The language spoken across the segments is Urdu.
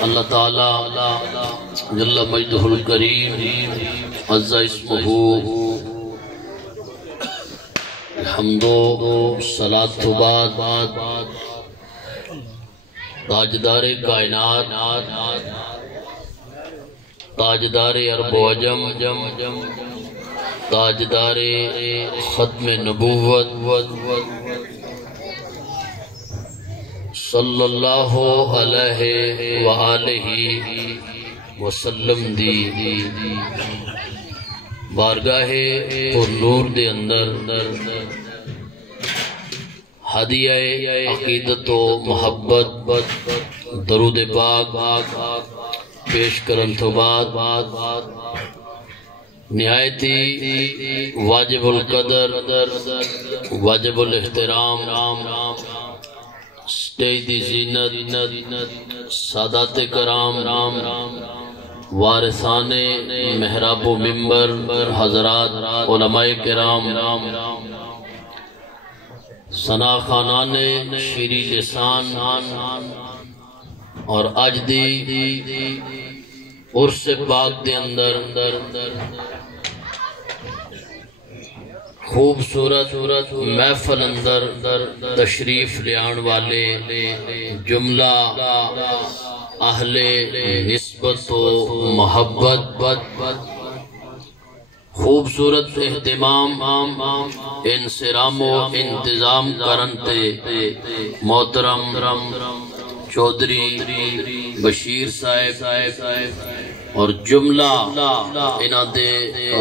اللہ تعالی جل مجدہ الکریم عز اسمہ حمد و صلاۃ و بعد تاجدار کائنات تاجدار عرب و عجم تاجدار ختم نبوت صلی اللہ علیہ وآلہ وسلم دی بارگاہ پر نور دے اندر ہدیہ عقیدت و محبت درود پاک پیش کرن تو بعد نہایتی واجب القدر واجب الاحترام سٹیج دی زینت سادات کرام وارثان محراب و منبر حضرات علماء کرام ثنا خانان شیری لسان اور اج دی عرس پاک دے اندر خوبصورت محفل اندر تشریف لیان والے جملہ اہل نسبت و محبت خوبصورت اہتمام انصرام و انتظام کرنتے محترم چودھری بشیر صاحب اور جملہ انہ دے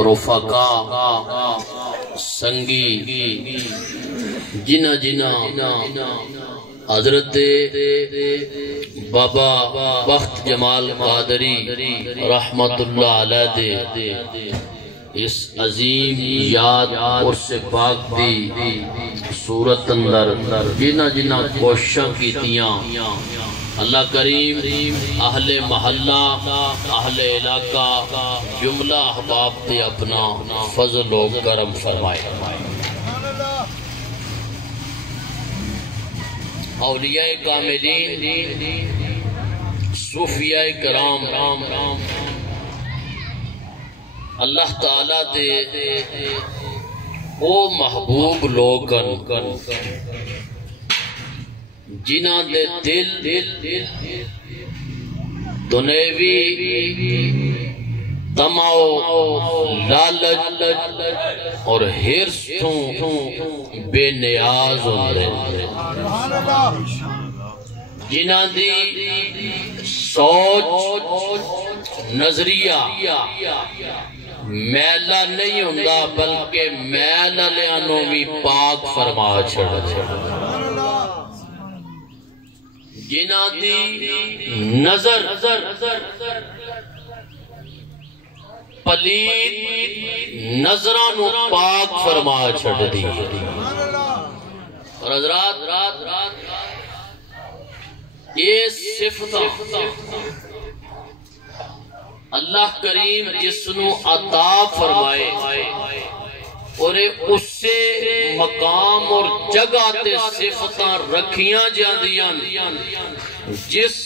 رفقا سنگی جنہ حضرت بابا بخت جمال قادری رحمت اللہ علیہ دے اس عظیم یاد عرس پاک دی صورت اندر جنہ کوششاں کیتیاں اللہ کریم اہل محلہ اہل علاقہ جملہ احباب تے اپنا فضل و کرم فرمائے اولیاء کاملین صوفیاء کرام اللہ تعالیٰ دے او محبوب لوگن جنہ دے دل دنیوی تماؤ لالچ اور حرص تو بے نیاز ہوندے جنہ دی سوچ نظریہ میلہ نہیں ہوندہ بلکہ میلہ لیانوں بھی پاک فرما چھڑ جنہ دی نظر پلید نظرانو پاک فرما چھڑ دی اور حضرات یہ صفتہ اللہ کریم جسنو عطا فرمائے اور اس سے مقام اور جگہ تے صفتاں رکھیاں جاندیاں جس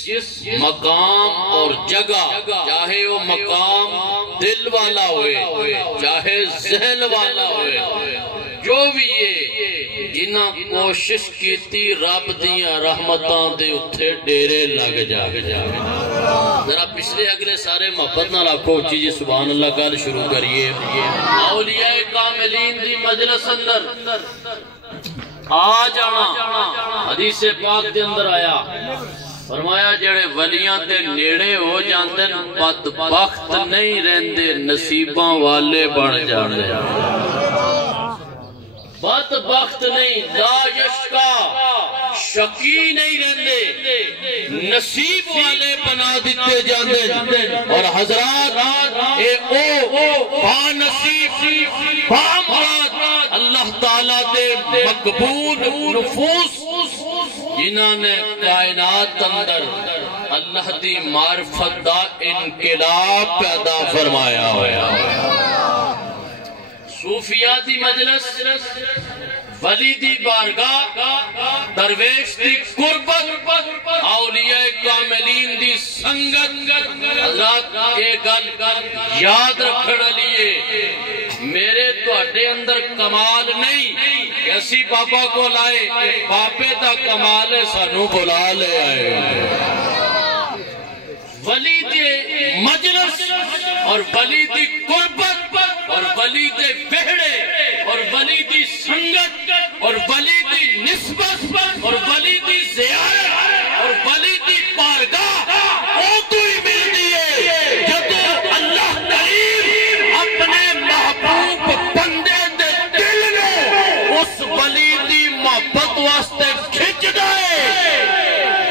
مقام اور جگہ چاہے وہ مقام دل والا ہوئے چاہے ذہن والا ہوئے جو بھی یہ جنہ کوشش کیتی رب دیاں رحمتاں دے اتھے ڈیرے لگ جاگے ذرا پچھلے اگلے سارے محبت نہ رکھو چیزی سبحان اللہ کال شروع کریے اولیاء کاملین دی مجلس اندر آ جانا حدیث پاک دے اندر آیا فرمایا جڑے ولیاں تے نیڑے ہو جاندے بدبخت نہیں رہندے نصیباں والے بن جاندے بدبخت نہیں لا یشکا شکی نہیں رہندے نصیب والے بنا دیتے جاندے اور حضرات اے او با نصیب با مراد اللہ تعالیٰ دے مقبول نفوس جنہاں نے کائنات اندر اللہ دی معرفت دا انقلاب پیدا فرمایا ہویا صوفیاء دی مجلس ولی دی بارگاہ درویش دی قربت اولیاء کاملین دی سنگت حضرات ایک گل یاد رکھنا لیے میرے توڑے اندر کمال نہیں کہ اسی بابا کو لائے باپے تا کمال سانو بلا لے آئے ولی دے مجلس اور ولی دی قربت اور ولی دے بہڑے اور ولی دی سنگت اور ولی دی نسبت اور ولی دی زیارت اور ولی دی بارگاہ او تو ہی مل دیئے جدو اللہ کریم اپنے محبوب بندے دے دل میں اس ولی دی محبت واسطے کھچ دائے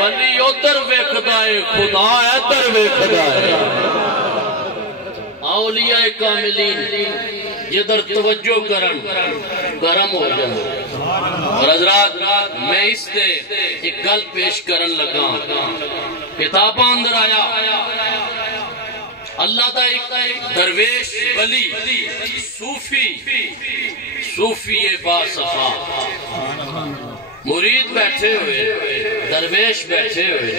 ولی ادھر ویکھدائے خدا ادھر ویکھدائے اولیاء کاملین جدر توجہ کرن گرم ہو جائے اور حضرات میں اس سے ایک گل پیش کرن لگا کتاباں اندر آیا اللہ دا ایک درویش ولی صوفی با صفا مرید بیٹھے ہوئے درویش بیٹھے ہوئے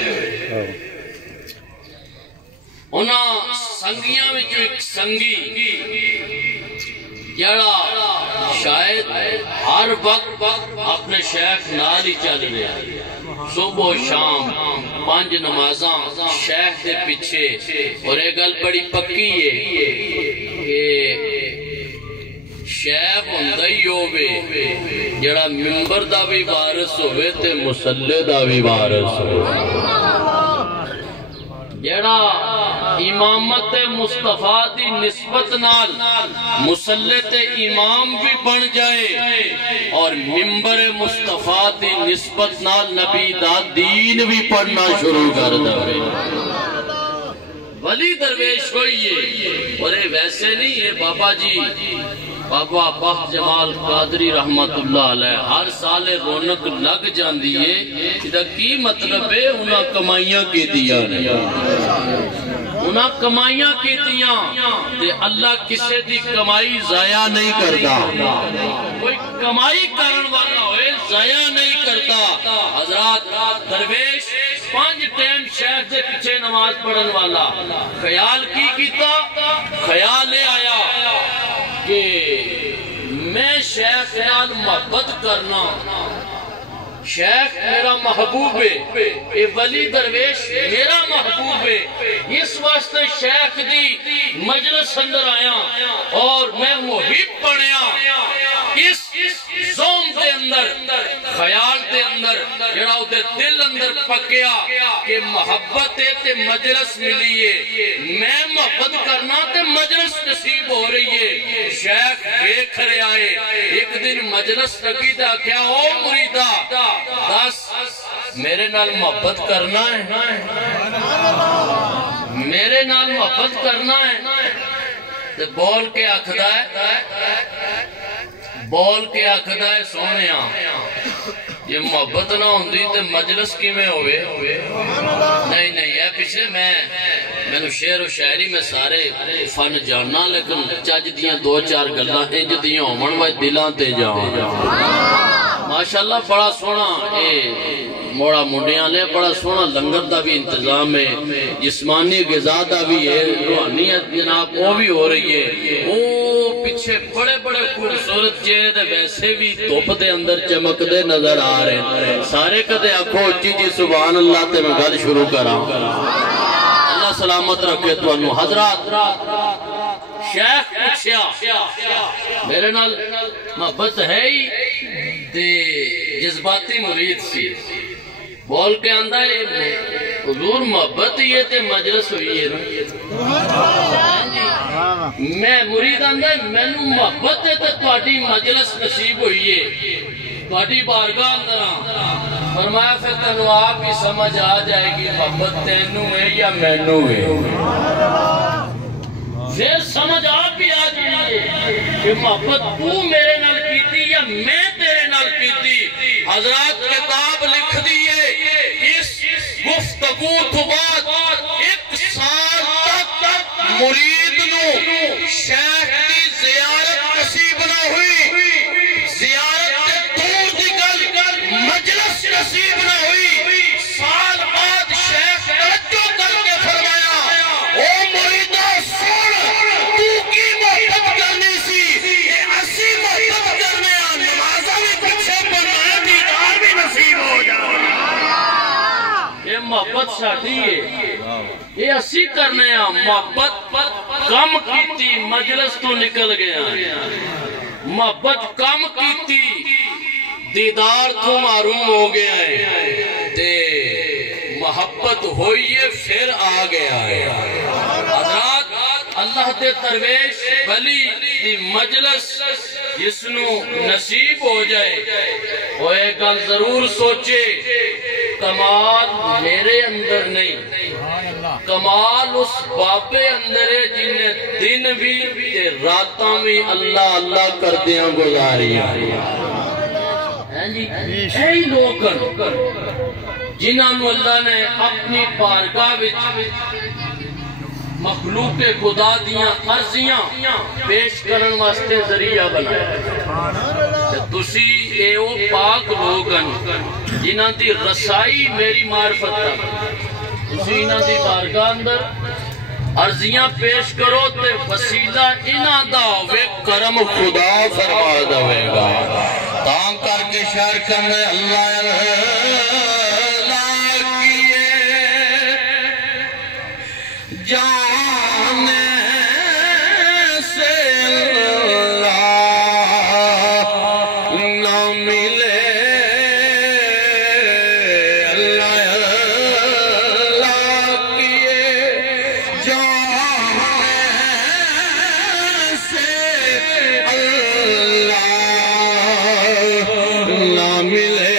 انہاں سنگیاں میں جو ایک سنگی جڑا شاید ہر وقت اپنے شیخ نال ہی چل رہا صبح و شام 5 نمازاں شیخ دے پیچھے اور ایک گل بڑی پکی ہے کہ شیخ ہوندہ ہی ہوئے جڑا منبر دا بھی وارث ہوئے تے مسلح دا بھی وارث ہوئے جڑا امامت مصطفیٰ دی نسبت نال مسلط امام بھی بن جائے اور منبر مصطفیٰ دی نسبت نال نبی دا دین بھی پڑھنا شروع کر دے ولی درویش ہوئیے اور ویسے نہیں ہے بابا جی بابا بخت جمال قادری رحمت اللہ علیہ ہر سال رونق لگ جاندی ہے ادا کی مطلب ہے انہاں کمائیاں کی دیا انہاں کمائیاں کی دیا تے اللہ کسے دی کمائی ضائع نہیں کرتا کوئی کمائی کرن والا ہوئے ضائع نہیں کرتا حضرات درویش 5 ٹائم شیخ سے پیچھے نماز پڑھن والا خیال کی کیتا خیال لے آیا کہ میں شیخ نال محبت کرنا شیخ میرا محبوب ہے اے ولی درویش میرا محبوب ہے اس واسطے شیخ دی مجلس اندر آیا اور میں محب پڑھیا اس زوم دے اندر خیال دے اندر جڑا دے دل اندر پکیا کہ محبت تے مجلس ملی ہے میں محبت کرنا تے مجلس نصیب ہو رہی ہے شیخ دیکھ رہے آئے ایک دن مجلس رکھی دا کیا او مریدہ دس میرے نال محبت کرنا ہے میرے نال محبت کرنا ہے تے بول کے آکھدا ہے سونیا یہ محبت نہ ہوندی تے مجلس کی میں ہوئے نہیں اے پیچھے میں نے شعر و شاعری میں سارے فن جاننا لیکن چج دیاں 2-4 گلاں انج دیاں ہون وے دلاں تے جان ماشاءاللہ بڑا سونا موڑا منڈیاں لے بڑا سونا لنگر دا بھی انتظام ہے جسمانی غذا دا بھی ہے روحانیت جناب وہ بھی ہو رہی ہے وہ پیچھے بڑے بڑے خوبصورت چہرے ویسے بھی دھوپ دے اندر چمک دے نظر آ رہے ہیں سارے کدے آکھو جی سبحان اللہ تے میں گل شروع کراں اللہ سلامت رکھے تو انہوں حضرات شیخ پوچھیا میرے نال محبت ہے ہی تے جذباتی مرید سی بول کے آندہ ہے حضور محبت ہی ہے تے مجلس ہوئی ہے میں مرید آندہ ہے میں نو محبت ہے تے تواڈی مجلس نصیب ہوئی ہے تواڈی بارگاہ اندر فرمایا پھر تنو آپ ہی سمجھ آ جائے گی محبت تینوں ہے یا مینوں ہے پھر سمجھ آپ ہی آ جائے کہ محبت تو میرے نال کیتی یا میں تیرے نال کیتی حضرات کتاب لکھ دیئے اس گفتگو تو بعد 1 سال تک مرید نو شیخ کی زیارت نصیب نہ ہوئی زیارت دور دی گل مجلس نصیب نہ ہوئی سال بعد شیخ توجہ کر کے فرمایا محبت ساڑھی ہے یہ اسی کرنے ہیں محبت کم کیتی مجلس تو نکل گیا محبت کم کیتی دیدار تو معروم ہو گیا ہے تے محبت ہوئیے پھر آ گیا ہے حضرات اللہ دے درویش ولی دی مجلس جسنو نصیب ہو جائے وہ ایک گل ضرور سوچے کمال میرے اندر نہیں کمال اس باپے اندر ہے جنہیں دن بھی تے راتاں بھی اللہ اللہ کردیاں گزاری اے لوگ جنہوں اللہ نے اپنی بارگاہ مخلوق خدا دیاں عرضیاں پیش کرن واسطے ذریعہ بنایا تسی اے او پاک لوگن جنہاں دی رسائی میری معرفت تک تسی انہاں دی بارگاہ اندر عرضیاں پیش کرو تے وسیلہ انہاں دا ہوئے کرم خدا فرما دوے گا تاں کر کے شعر کرنے اللہ جانے سے اللہ نہ ملے اللہ کیے جانے سے اللہ نہ ملے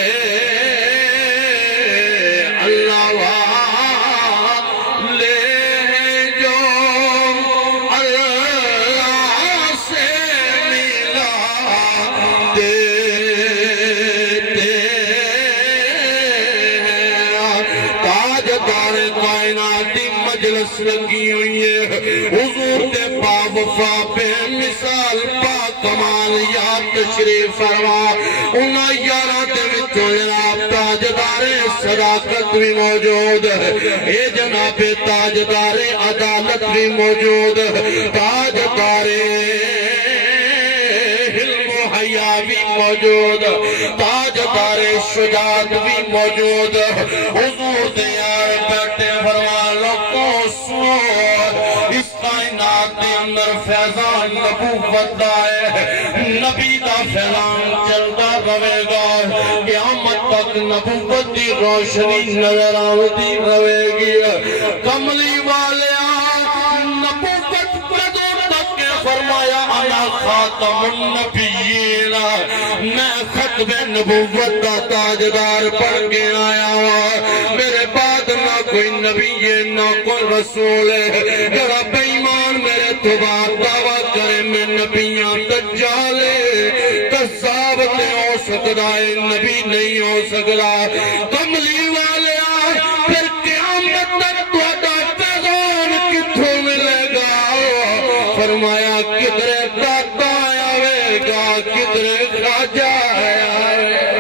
لگی ہوئی ہے حضور دے پاک وفا بے مثال پاک کمال یا تشریف فرما انہاں یارہ دے وچوں جناب تاجدار صداقت بھی موجود ہے اے جناب تاجدار عدالت بھی موجود ہے تاجدار حلم و حیا بھی موجود ہے تاجدار شجاعت بھی موجود ہے حضور دے یار بیٹھے فرما اس کائنات دے اندر فیضان نبوت ہے نبی دا فیضان چلتا رہے گا قیامت تک نبوت دی روشنی نظر آتی رہے گی کملی والیا نبوت قدر تک فرمایا انا خاتم النبیین میں ختم نبوت دا تاجدار پڑھ کے آیا ہوا میرے بعد نہ کوئی نبی ہے نہ کوئی رسول ہے جڑا بے ایمان میرے تو بات دعویٰ کرے میں نبیاں دجالے کذاب تے ہو سکتا ہے نبی نہیں ہو سکتا کملی والے پھر قیامت تک توڑا پیغام کتھوں ملے گا فرمایا کدرے داتا آئے گا کدرے خاجہ آئے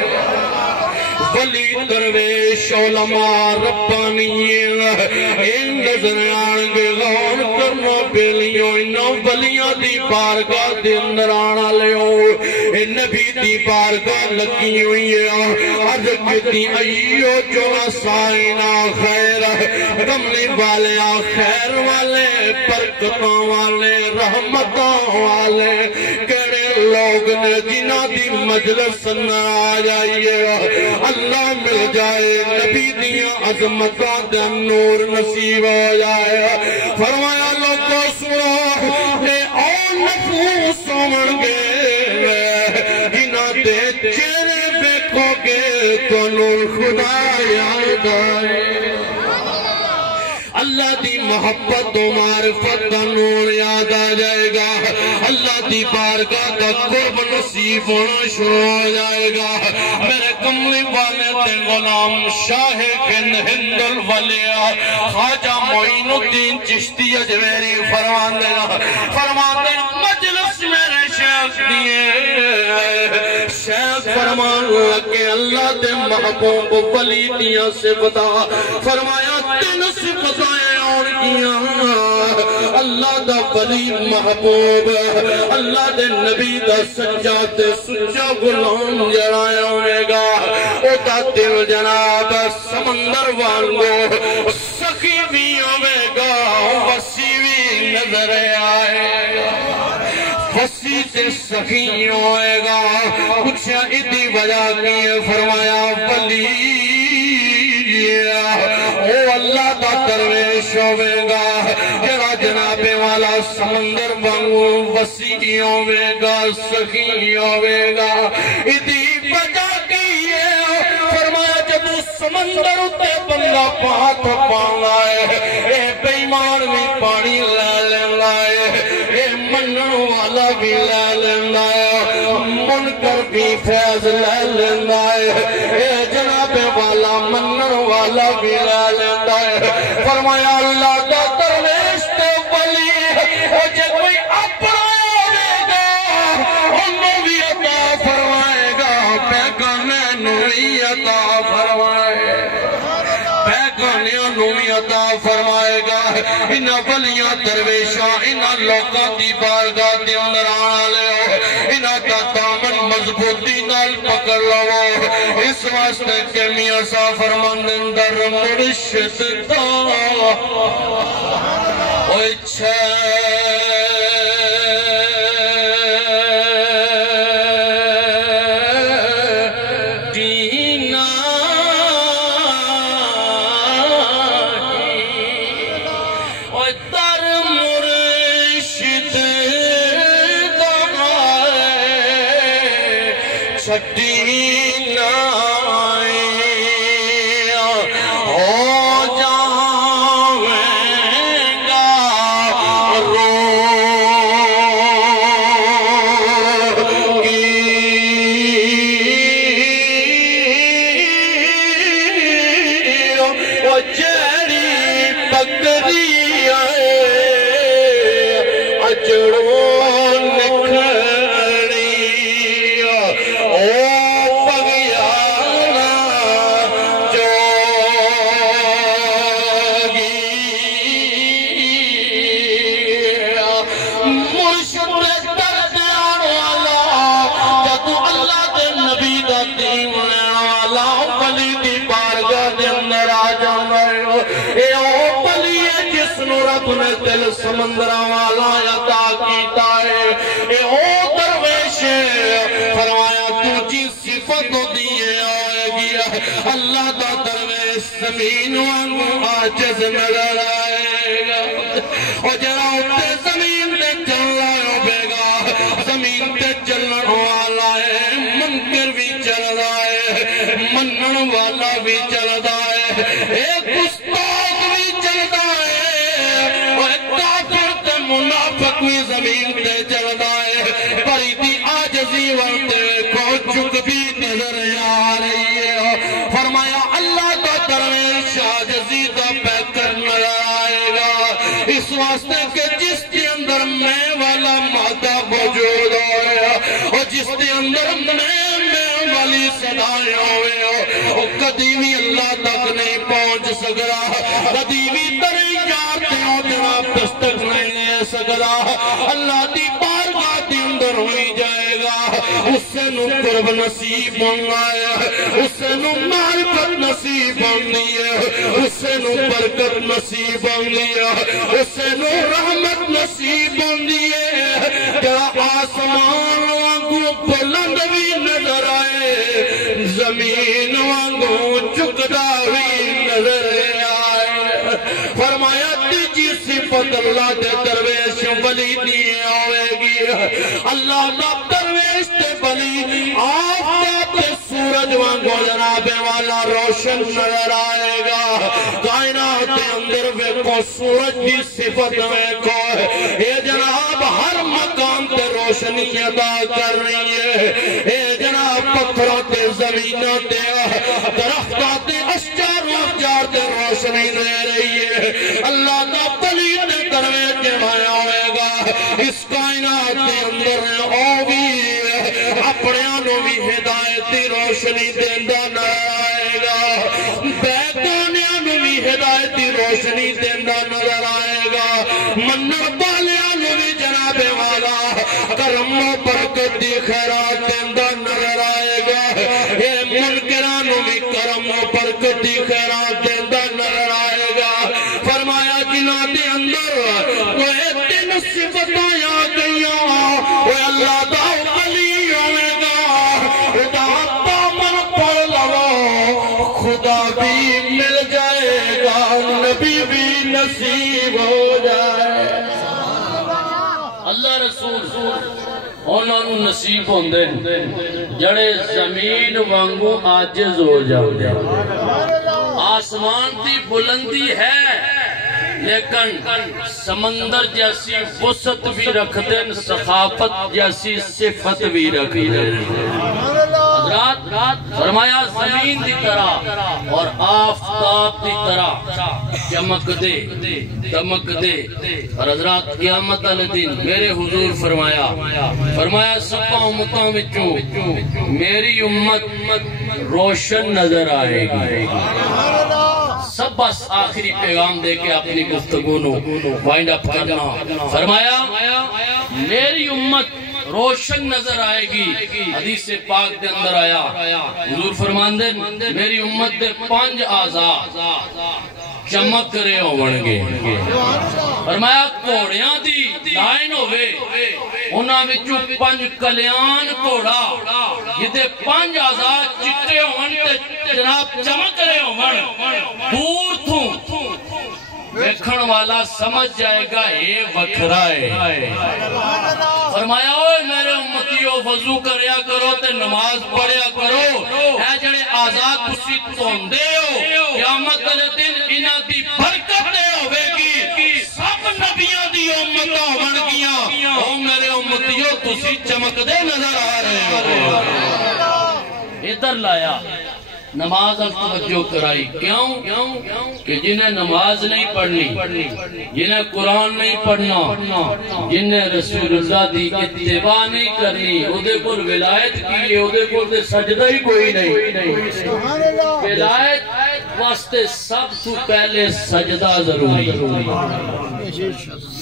ولی درویش علماء ربانیین ان نظر آنگے غور کرنا بیلیوں انہوں ولیاں دی بارگاہ دے اندر آنا لیوں ان نبی دی بارگاہ لگی ہوئی ہے عرض کتی ایو جو سائنہ خیر کملی والے خیر والے برکتوں والے رحمتوں والے کڑے لوگ نے جنہ دی مجلس نہ آ جائیے اللہ مل جائے نبی دیاں عظمتوں دے نور نصیب ہو جائے فرمایا لوگوں سنو اے اور نفوس سمڑ گے جنہ دے چہرے بیکھو گے تو نور خدا یاد آئے اللہ دی محبت و معرفت کا نور یاد آ جائے گا اللہ دی بارگاہ کا قرب نصیب ہونا شروع ہو جائے گا میرے کملی والے تے غلام شاہ بن ہند الولیہ خواجہ معین الدین چشتی اجمیری فرمان دینا مجلس میرے شیخ دیئے شیخ فرمان لگے اللہ دے محبوب ولی دیا سے بتا فرمایا تین سے بتائے اور کیا اللہ دا ولی محبوب اللہ دے نبی دا سچا تے سچا غلام جڑایا ہوئے گا او دا دل جناب سمندر وانگو سخی بھی ہوئے گا وسیع بھی نظر آئے گا وسیع تے سخی ہوئے گا کچھ ادھی وجہ کی فرمایا ولی او اللہ دا درویش ہوئے گا جڑا جناب والا سمندر وانگو وسیع ہوئے گا سخی ہوئے گا ادھی وجہ کی فرمایا جب اس سمندر اتے بندہ پہاتھ پانا ہے اے بیمان بھی پانی لے لینا ہے اے منن والا بھی لے لینا ہے منکر بھی فیض لے لینا ہے اے جناب والا منن والا بھی لے لینا ہے فرمایا اللہ دا درویش تے ولی اور جب کوئی اپنا ہوئے گا انہوں بھی عطا فرمائے گا پیغانے نوی عطا فرمائے نوی عطا فرمائے گا انہا ولیاں درویشاں انہا لوکاں دی بارگاہ دی اندر آنا لے انہا دا دامن مضبوطی نال پکڑ لو اس واسطے کہ میاں سا فرماندر مرشد دا اوہ چھے سمندر والا عطا کیتا ہے اے او درویش فرمایا تو جی صفت دیئے آئے گیا اللہ دا درویش زمین وانگو عاجز نظر آئے گا اور جرا اٹھے زمین تے چل رہا بے گا زمین تے چلن والا ہے منکر بھی چل رہا ہے منن والا بھی چل رہا ہے ایک استاد بھی چل رہا ہے منافق بھی زمین تے چلتا ہے پریتی آجزی ورتے کو چک بھی نظر آ رہی ہے فرمایا اللہ کا درویش آجزی کا پیکر نظر آئے گا اس واسطے کہ جس کے اندر میں والا مادہ موجود ہوئے اور جس کے اندر میں والی صدایاں ہوئے وہ کدی بھی اللہ تک نہیں پہنچ سکرا کدی بھی تری جارتے ہو جناب دستک نہیں سکتا اللہ دی بارگاہ دی اندر ہوئی جائے گا اس سے نو قرب نصیب ہونا ہے اس سے نو معرفت نصیب ہونی ہے اس سے نو برکت نصیب ہونی ہے اس سے نو رحمت نصیب ہونی ہے کیا آسمان وانگو بلند بھی نظر آئے زمین وانگو چکدا بھی نظر آئے فرمایا تیجی صفت اللہ دے درویش ولی دیئے آوے گی اللہ دا درویش تے ولی آفتاب تے سورج وانگو جناب والا روشن نظر آئے گا کائنات دے اندر ویکو سورج دی صفت ویکو اے جناب ہر مقام تے روشنی عطا کر رہی ہے اے جناب پتھروں تے زمینوں تے درختوں تے اشجار و افجار تے روشنی دے رہی ہے اللہ دا ولی تے درویش جمایا ہوئے گا اس کائنات کے اندر او بھی اپنے آنوں بھی ہدایتی روشنی دیندہ نہ آئے گا بیگانیاں بھی ہدایتی روشنی دیندہ نظر آئے گا منر بالے دی خیرات دیندہ نظر آئے گا، یہ منکرانوں بھی کرم و برکت دی خیرات دیندہ نظر آئے گا۔ فرمایا جنہاں دے اندر وہ تین صفتاں آ گئیاں، وہ اللہ دا علی ہوئے گا، دا دامن پڑھ لو خدا بھی مل جائے گا، نبی بھی نصیب ہو جائے۔ اللہ رسول انہوں نصیب ہوندے جڑے زمین وانگو عاجز ہو جاؤ۔ آسمان دی بلندی ہے لیکن سمندر جیسی وسعت بھی رکھ دیں، سخافت جیسی صفت بھی رکھ دیں۔ حضرات فرمایا زمین دی طرح اور آفتاب دی طرح چمک دے دمک دے۔ اور حضرات قیامت علی دن میرے حضور فرمایا سبا امتوں وچوں میری امت روشن نظر آئے گی۔ سب بس آخری پیغام دے کے اپنی گفتگو نو وائنڈ اپ کرنا۔ فرمایا میری امت روشن نظر آئے گی۔ حدیث پاک دے اندر آیا حضور فرماندے میری امت دے 5 اعضاء چمک رہے ہونگے۔ فرمایا گھوڑیاں دی لائن ہوئے انہاں وچوں 5 کلیان گھوڑا جدے 5 اعضاء چٹے ہونگے جناب چمک رہے ہونگے، دور تھوں دیکھن والا سمجھ جائے گا یہ وکھرا ہے۔ فرمایا اوہ میرے امتیوں وضو کریا کرو تے نماز پڑھیا کرو، اے جڑے آزاد تسی توندے ہو قیامت والے دن انہاں دی برکت دے ہوے گی، سب نبیوں دی امتاں بن گیاں، او میرے امتیوں تسی چمکدے نظر آ رہے ہو۔ ادھر لایا نماز توجہ کرائی، کیوں کہ جنہیں نماز نہیں پڑھنی، جنہیں قرآن نہیں پڑھنا، جنہیں رسول اللہ دی اتباع نہیں کرنی، ادھے پر ولایت کیے ادھے پر سجدہ ہی کوئی نہیں۔ ولایت واسطے سب تو پہلے سجدہ ضروری ہے،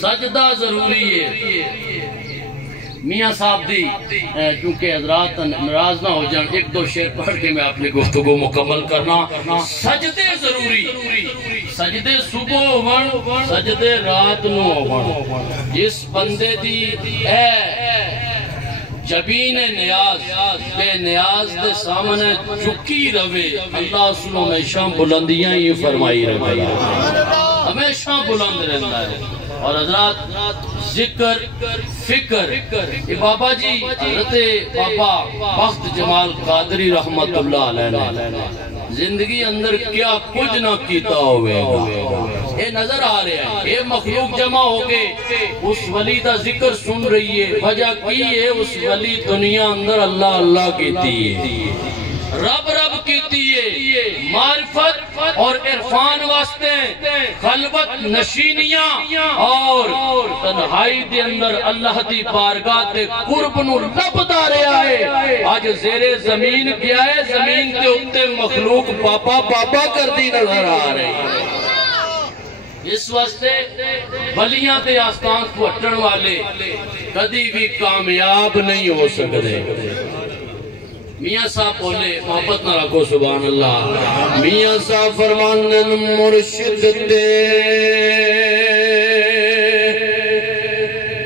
سجدہ ضروری ہے۔ میاں صاحب دی چونکہ حضرات ناراض نہ ہو جائیں 1-2 شعر پڑھ کے میں اپنی گفتگو مکمل کرنا۔ سجدے ضروری، سجدے صبح ہون سجدے رات نو ہون۔ جس بندے دی جبین نیاز بے نیاز دے سامنے چکی روے، اللہ سنو ہمیشہ بلندیاں ہی فرمائی رہے، ہمیشہ بلند رہتا ہے۔ اور حضرات ذکر فکر بابا جی حضرت بابا بخت جمال قادری رحمت اللہ علیہ زندگی اندر کیا کچھ نہ کیتا ہوئے گا، یہ نظر آ رہا ہے۔ یہ مخلوق جمع ہو کے اس ولی دا ذکر سن رہی ہے، وجہ کی ہے اس ولی دنیا اندر اللہ اللہ کیتی ہے، رب رب کیتی ہے، معرفت اور عرفان واسطے خلوت نشینیاں اور تنہائی دے اندر اللہ دی بارگاہ دے قرب نو لبدا رہا ہے۔ آج زیر زمین کیا ہے، زمین دے اتے مخلوق بابا بابا کردی نظر آ رہی ہے۔ اس واسطے ولیاں دے آستان کو ہٹن والے کدی بھی کامیاب نہیں ہو سکتے۔ میاں صاحب بولے محبت نہ رکھو سبحان اللہ، میاں صاحب فرماندن مرشد دے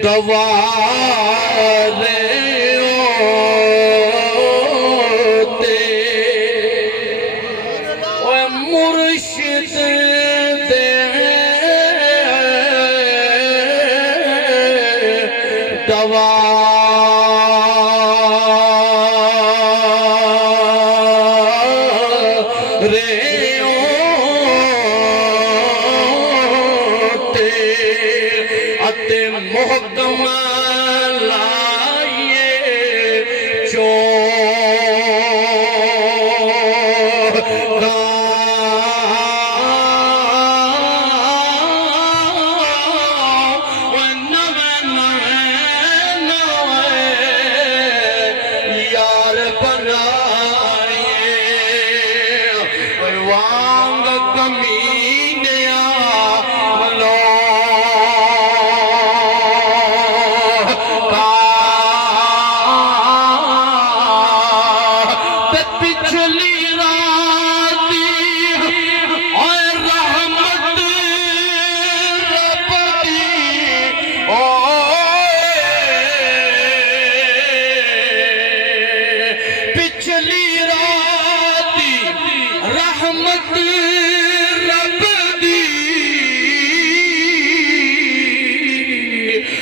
دوارے ہوتے، اے مرشد دے دوارے محکم لائیے یار بنائیے وانگ کمینیا لو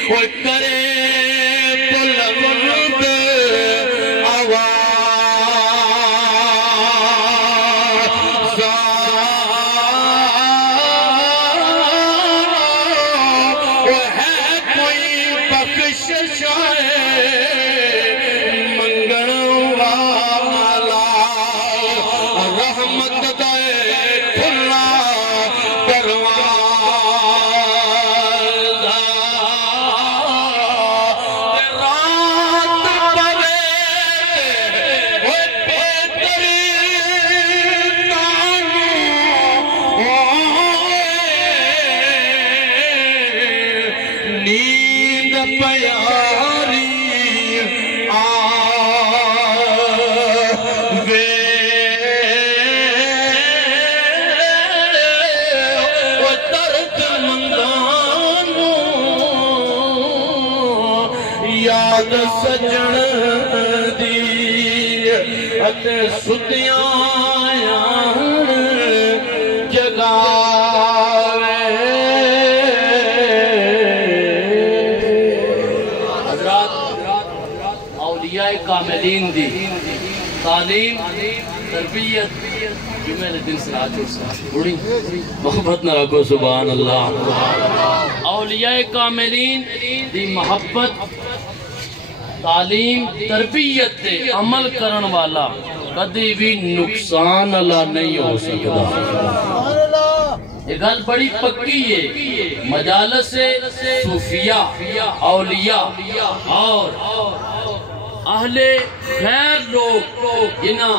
وہ کرے بلند آواز وہ ہے کوئی بخشش منگن والا رحمت دے کھلا دروازہ رات پڑے وہ بہترین نیند پیاری آوے وہ درد مندانو یاد سجن دی اتے ستیاں جگاوے حضرات اولیاء کاملین دی تعلیم تربیت جمعہ دن سراج بڑی محبت نہ رکھو سبحان اللہ اولیاء کاملین دی محبت تعلیم تربیت تے عمل کرن والا کدی بھی نقصان اللہ نہیں ہو سکتا یہ گل بڑی پکی ہے مجالس صوفیاء اولیاء اور اہل خیر لوگ جنہاں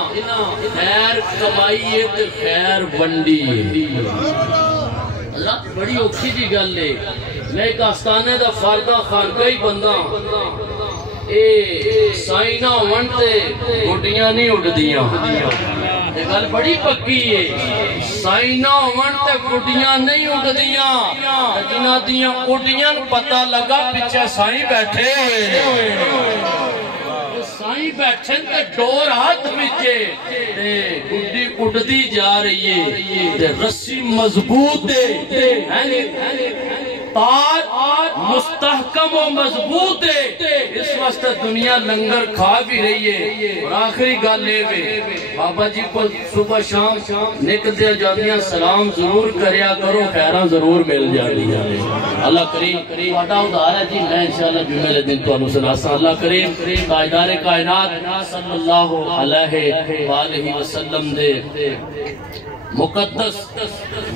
خیر کمائیے تے خیر ونڈی ہے حضرت بڑی اوکھی دی گل ہے میں ایک آستانے دا فاردہ خانقائی بندہ اے سائنہ ونڈتے گھٹیاں نہیں اٹھ دیاں یہ گل بڑی پکی ہے سائنہ ونڈتے گھٹیاں نہیں اٹھ دیاں جنہ دیاں اٹھیاں پتہ لگا پچھے سائیں بیٹھے ہوئے سائیں بیٹھن تے ڈور ہاتھ بچے گھٹی اٹھتی جا رہی ہے رسی مضبوط ہے تار مستحکم و مضبوط ہے اس وقت دنیا لنگر کھا بھی رہی ہے اور آخری گل لے وے بابا جی کو صبح شام نکلتے جاندیاں سلام ضرور کریا کرو خیران ضرور مل جانی اللہ کریم واٹا ادھار ہے جی میں انشاءاللہ جمعہ دن تو انہوں سناسا اللہ کریم تاجدار کائنات صلی اللہ علیہ وآلہ وسلم دے مقدس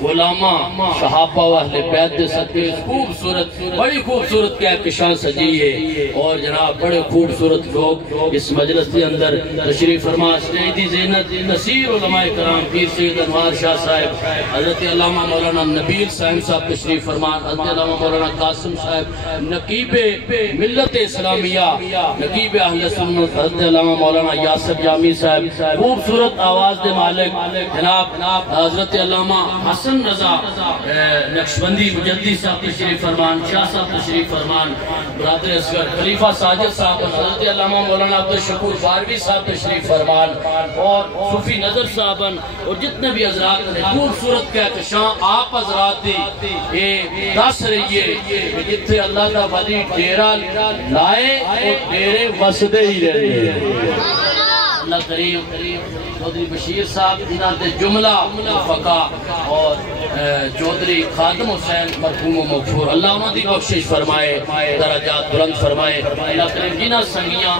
غلامہ صحابہ و اہل بیت دے صدقے خوبصورت بڑی خوبصورت کہکشاں سجی ہے اور جناب بڑے خوبصورت لوگ اس مجلس کے اندر تشریف فرما سیدی زینت نصیر علماء کرام پیر سید انوار شاہ صاحب حضرت علامہ مولانا نبیل صاحب تشریف فرما حضرت علامہ مولانا قاسم صاحب نقیب ملت اسلامیہ نقیب اہل سنت حضرت علامہ مولانا یاسر جامی صاحب خوبصورت آواز دے مالک جناب حضرت علامہ حسن رضا نقشبندی مجدی صاحب تشریف فرمان شاہ صاحب تشریف فرمان برادر اصغر خلیفہ ساجد صاحب حضرت علامہ مولانا عبدالشکور باروی صاحب تشریف فرمان اور صوفی نظر صاحبن اور جتنے بھی حضرات نے خوبصورت کہکشاں آپ حضرات دی دس رہی ہے جتنے اللہ کا ولی ڈیرہ لائے اور ڈیرے وسدے ہی رہے اللہ کریم چودھری بشیر صاحب جنہاں دے جملہ فقہ اور چودھری خادم حسین مرحوم و مغفور اللہ انہوں دی بخشش فرمائے درجات بلند فرمائے اللہ کریم جنہاں سنگیاں